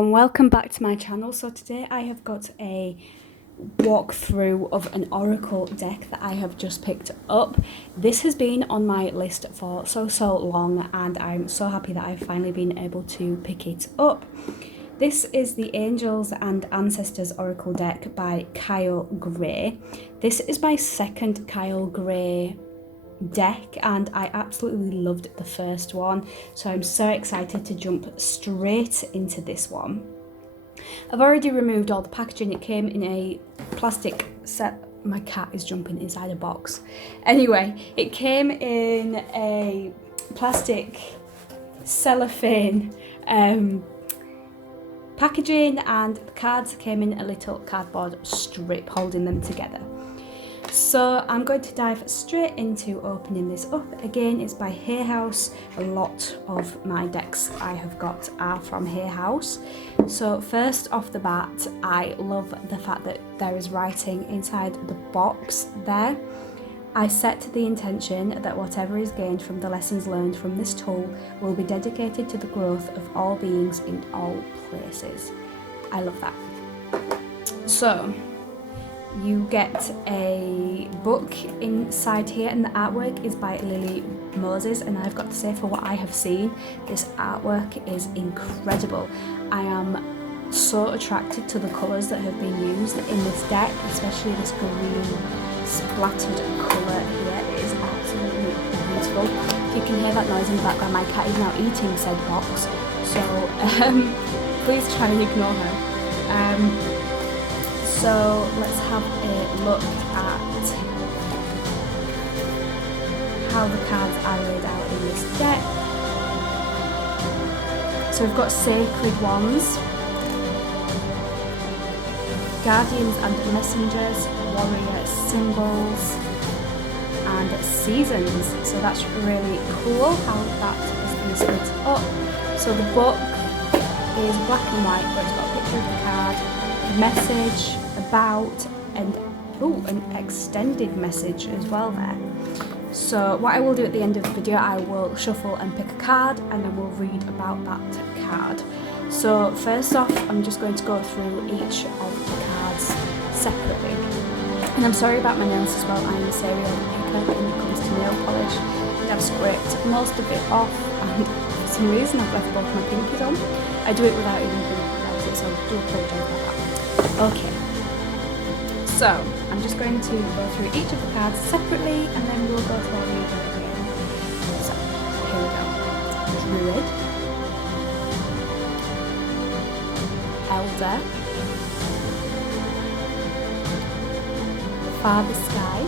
and welcome back to my channel. So today I have got a walkthrough of an oracle deck that I have just picked up. This has been on my list for so long, and I'm so happy that I've finally been able to pick it up. This is the Angels and Ancestors Oracle deck by Kyle Gray. This is my second Kyle Gray deck and I absolutely loved the first one, so I'm so excited to jump straight into this one. I've already removed all the packaging. It came in a plastic set. My cat is jumping inside a box. Anyway, it came in a plastic cellophane packaging, and the cards came in a little cardboard strip holding them together. So I'm going to dive straight into opening this up. Again, it's by Hay House. A lot of my decks I have got are from Hay House. So first off the bat, I love the fact that there is writing inside the box there. I set the intention that whatever is gained from the lessons learned from this tool will be dedicated to the growth of all beings in all places. I love that. So you get a book inside here, and the artwork is by Lily Moses, and I've got to say, for what I have seen, this artwork is incredible. I am so attracted to the colours that have been used in this deck, especially this green splattered colour here. It is absolutely beautiful. If you can hear that noise in the background, my cat is now eating said box, so please try and ignore her. So let's have a look at how the cards are laid out in this deck. So we've got Sacred Wands, Guardians and Messengers, Warrior Symbols, and Seasons. So that's really cool how that is being split up. So the book is black and white, but it's got a picture of the card, a message, about, and an extended message as well there. So what I will do at the end of the video, I will shuffle and pick a card, and then we'll read about that card. So first off, I'm just going to go through each of the cards separately. And I'm sorry about my nails as well. I'm a serial picker when it comes to nail polish. I've scraped most of it off, and for some reason I've left both my pinkies on. I do it without even thinking about it, so I do apologise about that. Okay. So, I'm just going to go through each of the cards separately, and then we'll go through reading again. So, here we go. Druid, Elder, Father Sky,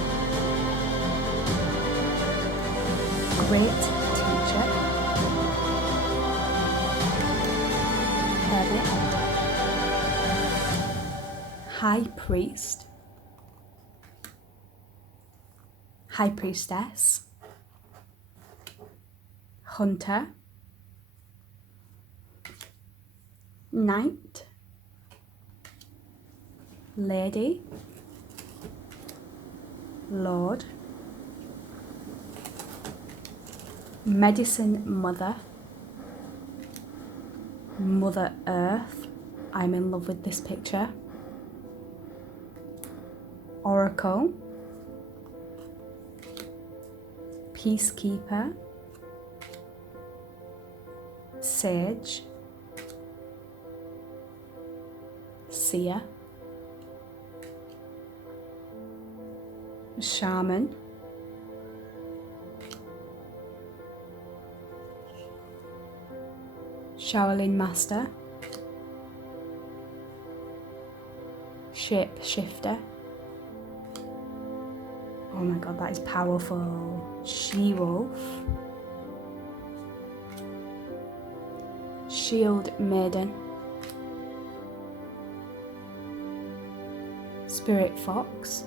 Great Teacher, Hermit, High Priest, High Priestess, Hunter, Knight, Lady, Lord, Medicine Mother, Mother Earth. I'm in love with this picture. Oracle, Peacekeeper, Sage, Seer, Shaman, Shaolin Master, Shapeshifter. Oh my god, that is powerful. She-Wolf, Shield Maiden, Spirit Fox,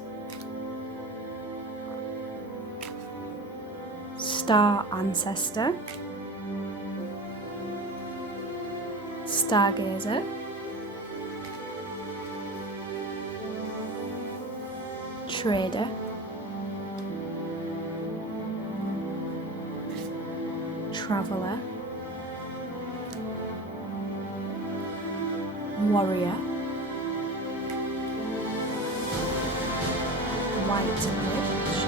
Star Ancestor, Stargazer, Trader, Traveller, Warrior, White Witch,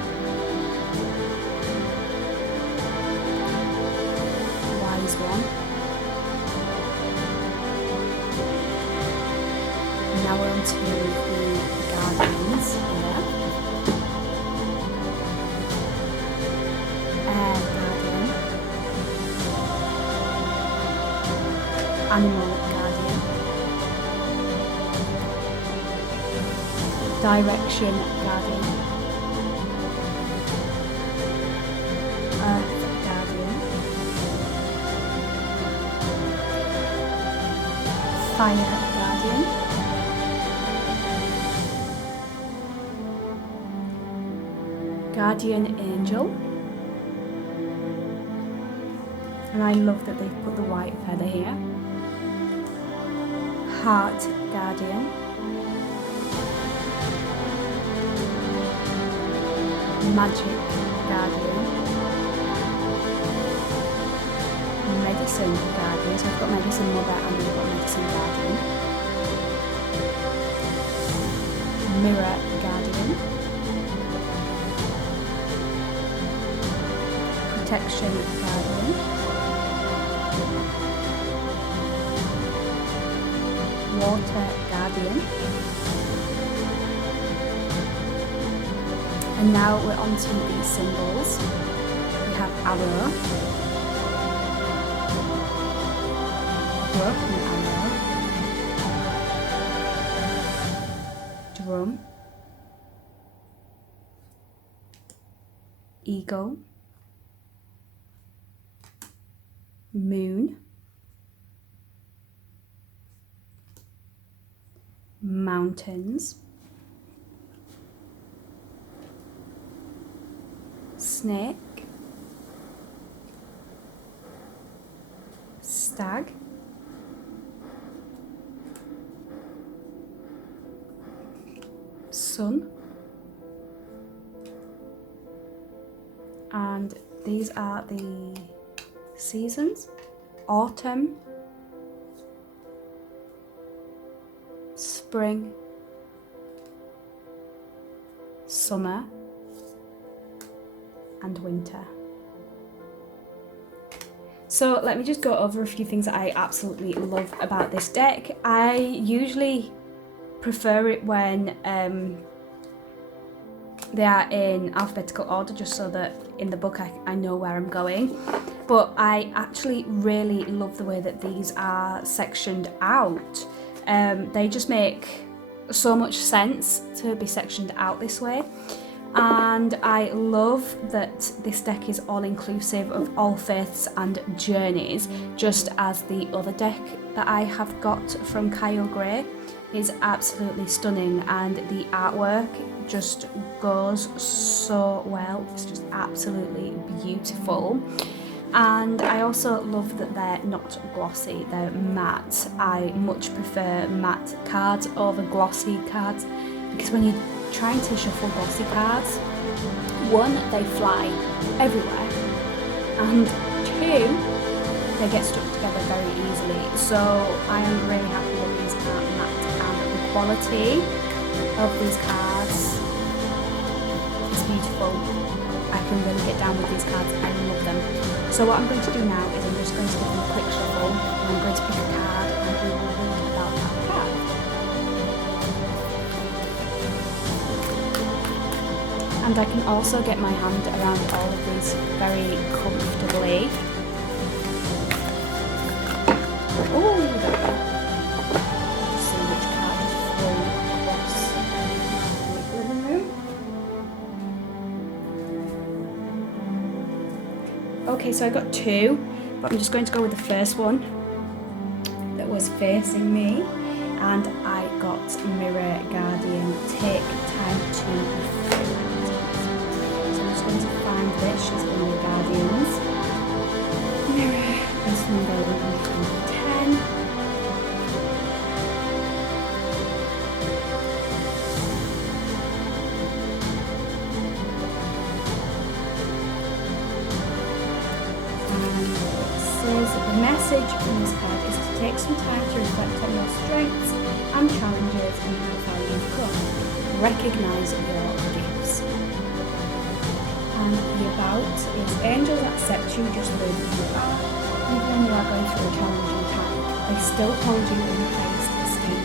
Wise One. Now we're on to the Guardians here. Air Guardian, Animal Guardian, Direction Guardian, Earth Guardian, Fire Guardian, Guardian Angel, and I love that they've put the white feather here. Heart Guardian, Magic Guardian, Medicine Guardian, so I've got Medicine Mother and we've got Medicine Guardian, Mirror Guardian, Protection Guardian, Water Guardian, and now we're on to the symbols. We have Arrow, Broken Arrow, Drum, Eagle, Moon, Mountains, Snake, Stag, Sun, and these are the seasons: autumn, spring, summer, and winter. So let me just go over a few things that I absolutely love about this deck. I usually prefer it when they are in alphabetical order, just so that in the book I know where I'm going. But I actually really love the way that these are sectioned out. They just make so much sense to be sectioned out this way. And I love that this deck is all inclusive of all faiths and journeys, just as the other deck that I have got from Kyle Gray is absolutely stunning, and the artwork just goes so well. It's just absolutely beautiful. And I also love that they're not glossy, they're matte. I much prefer matte cards over glossy cards, because when you're trying to shuffle glossy cards, one, they fly everywhere, and two, they get stuck together very easily. So I am really happy that these are matte, and the quality of these cards is beautiful. I can really get down with these cards, I love them. So what I'm going to do now is I'm just going to give them a quick shuffle, and I'm going to pick a card and we will read about that card. And I can also get my hand around all of these very comfortably. Oh, there we go. Let's see which card is thrown across my living room. Okay, so I got two, but I'm just going to go with the first one that was facing me, and I got Mirror Guardian, Take Time to Reflect. So I'm just going to find this. She's one of the Guardians. Mirror is number 110. The message from this card is to take some time to reflect on your strengths and challenges and how far you've come. Recognise your gifts. And the about is angels accept you just the way you are. Even when you are going through a challenging time, they still hold you in the highest esteem.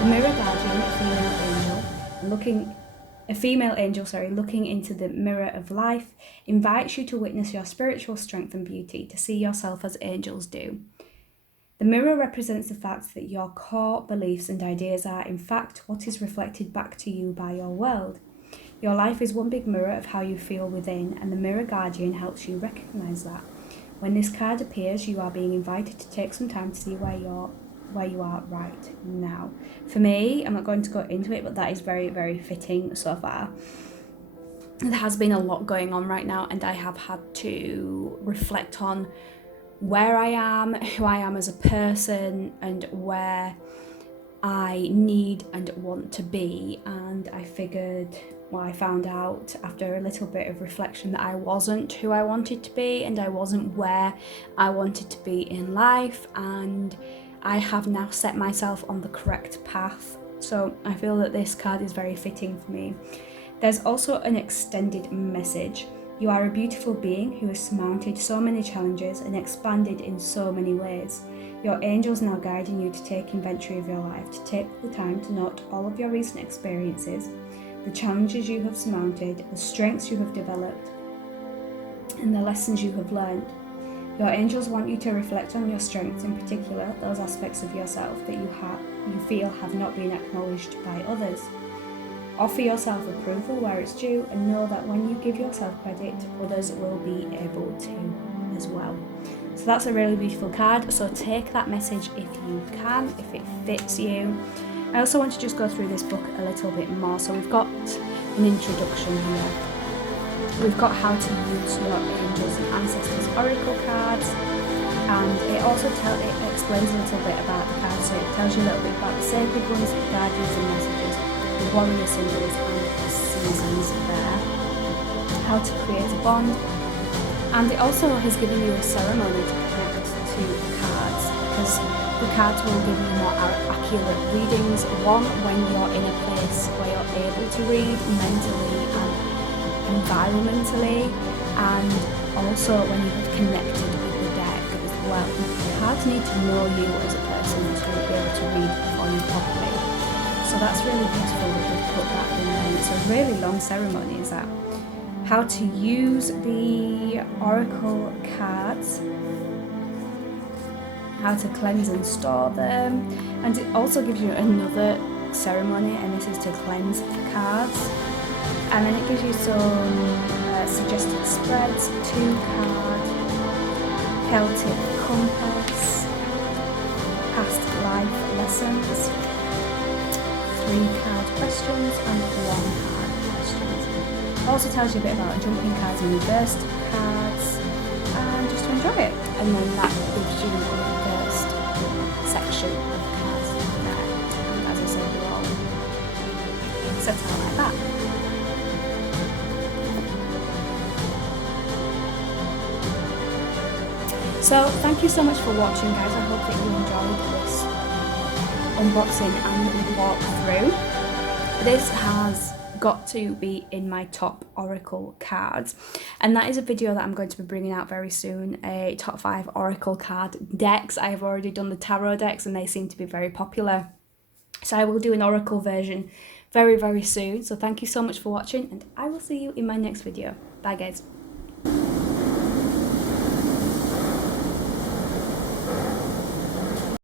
The mirror guardian, a female angel, looking into the mirror of life, invites you to witness your spiritual strength and beauty, to see yourself as angels do. The mirror represents the fact that your core beliefs and ideas are, in fact, what is reflected back to you by your world. Your life is one big mirror of how you feel within, and the mirror guardian helps you recognise that. When this card appears, you are being invited to take some time to see where you are right now. For me, I'm not going to go into it, but that is very, very fitting so far. There has been a lot going on right now, and I have had to reflect on where I am, who I am as a person, and where I need and want to be. And I found out after a little bit of reflection that I wasn't who I wanted to be, and I wasn't where I wanted to be in life, and I have now set myself on the correct path. So I feel that this card is very fitting for me. There's also an extended message. You are a beautiful being who has surmounted so many challenges and expanded in so many ways. Your angels now guiding you to take inventory of your life, to take the time to note all of your recent experiences, the challenges you have surmounted, the strengths you have developed, and the lessons you have learned. Your angels want you to reflect on your strengths, in particular those aspects of yourself that you feel have not been acknowledged by others. Offer yourself approval where it's due, and know that when you give yourself credit, others will be able to as well. So that's a really beautiful card. So take that message if you can, if it fits you. I also want to just go through this book a little bit more. So we've got an introduction here. We've got how to use your angels and ancestors oracle cards, and it also explains a little bit about the cards. So it tells you a little bit about the sacred ones, the guardians and messages, the warrior symbols and the seasons there, how to create a bond, and it also has given you a ceremony to connect to the cards, because the cards will give you more accurate readings. One, when you're in a place where you're able to read mentally and environmentally, and also when you have connected with the deck as well. The cards need to know you as a person to be able to read for you properly. So that's really beautiful that they've put that in there. It's a really long ceremony, is that? How to use the oracle cards, how to cleanse and store them, and it also gives you another ceremony, and this is to cleanse the cards. And then it gives you some suggested spreads, 2-card, Celtic compass, past life lessons, 3-card questions, and 1-card questions. It also tells you a bit about jumping cards and reversed cards, and just to enjoy it. And then that gives you the reversed section of cards there. And as I said, they're all set out like that. So thank you so much for watching, guys. I hope that you enjoyed this unboxing and walkthrough. This has got to be in my top oracle cards, and that is a video that I'm going to be bringing out very soon, a top 5 oracle card decks. I have already done the tarot decks and they seem to be very popular, so I will do an oracle version very, very soon. So thank you so much for watching, and I will see you in my next video. Bye, guys.